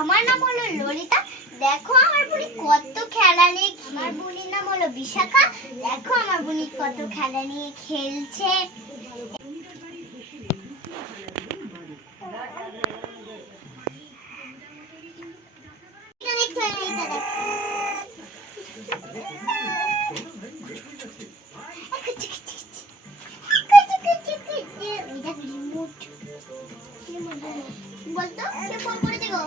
আমার নাম হলো ললিতা। দেখো আমার বুড়ি কত খেলা নিয়ে, আমার বুড়ির নাম হলো বিশাখা। দেখো আমার বুড়ি কত খেলা নিয়ে খেলছে। বলতো কে ফোন করেছে গো?